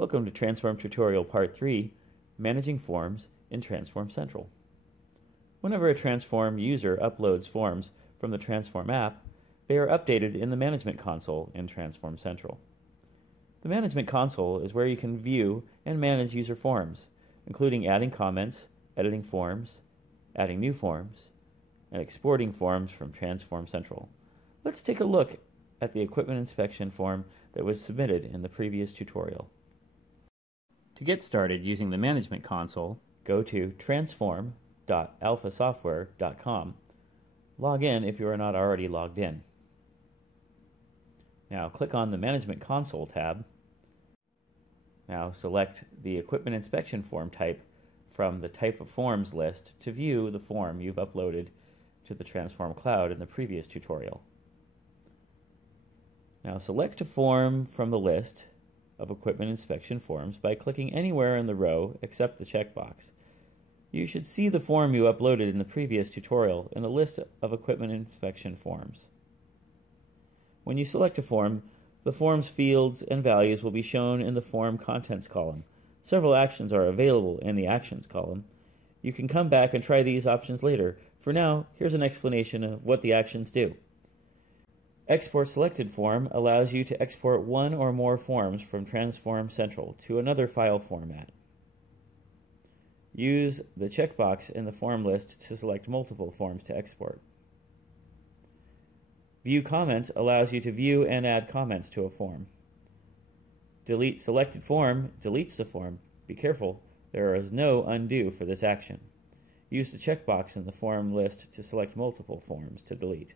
Welcome to TransForm Tutorial Part 3, Managing Forms in TransForm Central. Whenever a TransForm user uploads forms from the TransForm app, they are updated in the Management Console in TransForm Central. The Management Console is where you can view and manage user forms, including adding comments, editing forms, adding new forms, and exporting forms from TransForm Central. Let's take a look at the equipment inspection form that was submitted in the previous tutorial. To get started using the Management Console, go to transform.alphasoftware.com. Log in if you are not already logged in. Now click on the Management Console tab. Now select the Equipment Inspection Form type from the Type of Forms list to view the form you've uploaded to the TransForm Cloud in the previous tutorial. Now select a form from the list of equipment inspection forms by clicking anywhere in the row except the checkbox. You should see the form you uploaded in the previous tutorial in the list of equipment inspection forms. When you select a form, the form's fields and values will be shown in the Form Contents column. Several actions are available in the Actions column. You can come back and try these options later. For now, here's an explanation of what the actions do. Export Selected Form allows you to export one or more forms from TransForm Central to another file format. Use the checkbox in the form list to select multiple forms to export. View Comments allows you to view and add comments to a form. Delete Selected Form deletes the form. Be careful, there is no undo for this action. Use the checkbox in the form list to select multiple forms to delete.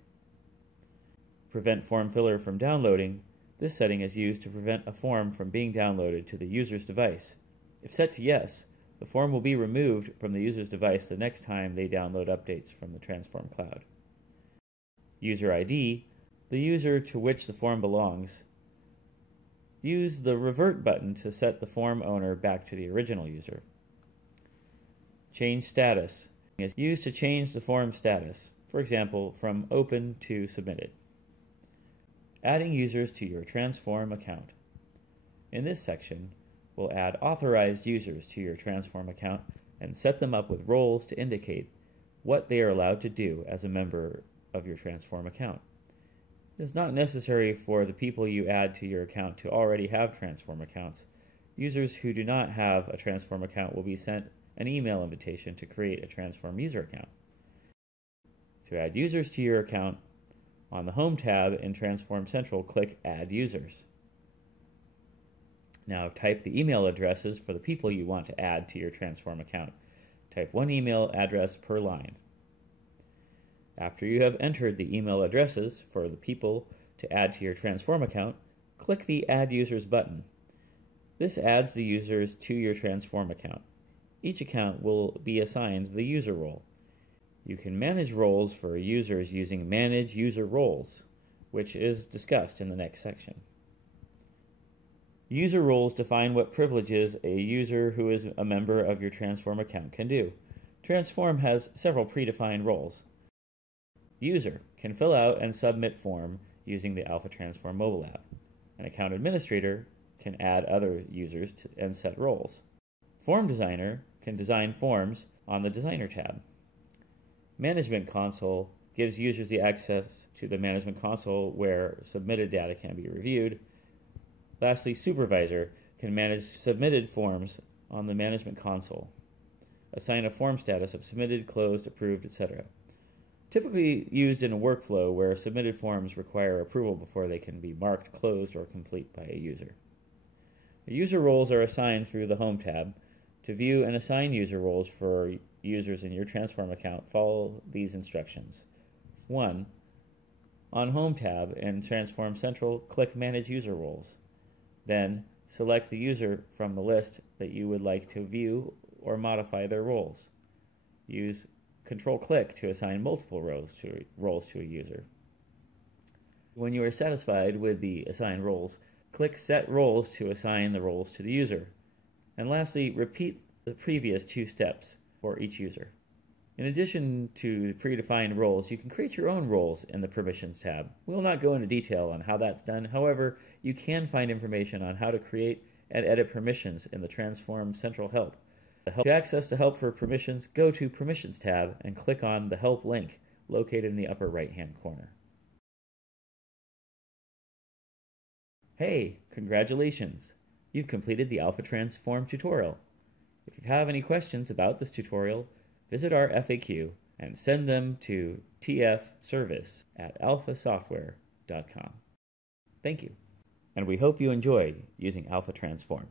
Prevent form filler from downloading. This setting is used to prevent a form from being downloaded to the user's device. If set to yes, the form will be removed from the user's device the next time they download updates from the TransForm Cloud. User ID, the user to which the form belongs. Use the Revert button to set the form owner back to the original user. Change Status is used to change the form status, for example, from Open to Submitted. Adding users to your TransForm account. In this section, we'll add authorized users to your TransForm account and set them up with roles to indicate what they are allowed to do as a member of your TransForm account. It is not necessary for the people you add to your account to already have TransForm accounts. Users who do not have a TransForm account will be sent an email invitation to create a TransForm user account. To add users to your account, on the Home tab in TransForm Central, click Add Users. Now type the email addresses for the people you want to add to your TransForm account. Type one email address per line. After you have entered the email addresses for the people to add to your TransForm account, click the Add Users button. This adds the users to your TransForm account. Each account will be assigned the user role. You can manage roles for users using Manage User Roles, which is discussed in the next section. User roles define what privileges a user who is a member of your TransForm account can do. TransForm has several predefined roles. User can fill out and submit form using the Alpha TransForm mobile app. An account administrator can add other users and set roles. Form designer can design forms on the Designer tab. Management Console gives users the access to the Management Console where submitted data can be reviewed. Lastly, Supervisor can manage submitted forms on the Management Console, assign a form status of submitted, closed, approved, etc. Typically used in a workflow where submitted forms require approval before they can be marked closed or complete by a user. The user roles are assigned through the Home tab. To view and assign user roles for users in your TransForm account, follow these instructions. 1. On Home tab in TransForm Central, click Manage User Roles. Then, select the user from the list that you would like to view or modify their roles. Use Control-click to assign multiple roles to a user. When you are satisfied with the assigned roles, click Set Roles to assign the roles to the user. And lastly, repeat the previous two steps for each user. In addition to predefined roles, you can create your own roles in the Permissions tab. We will not go into detail on how that's done. However, you can find information on how to create and edit permissions in the TransForm Central Help. To access the help for permissions, go to Permissions tab and click on the Help link located in the upper right-hand corner. Hey, congratulations! You've completed the Alpha TransForm tutorial. If you have any questions about this tutorial, visit our FAQ and send them to tfservice@alphasoftware.com. Thank you, and we hope you enjoyed using Alpha TransForm.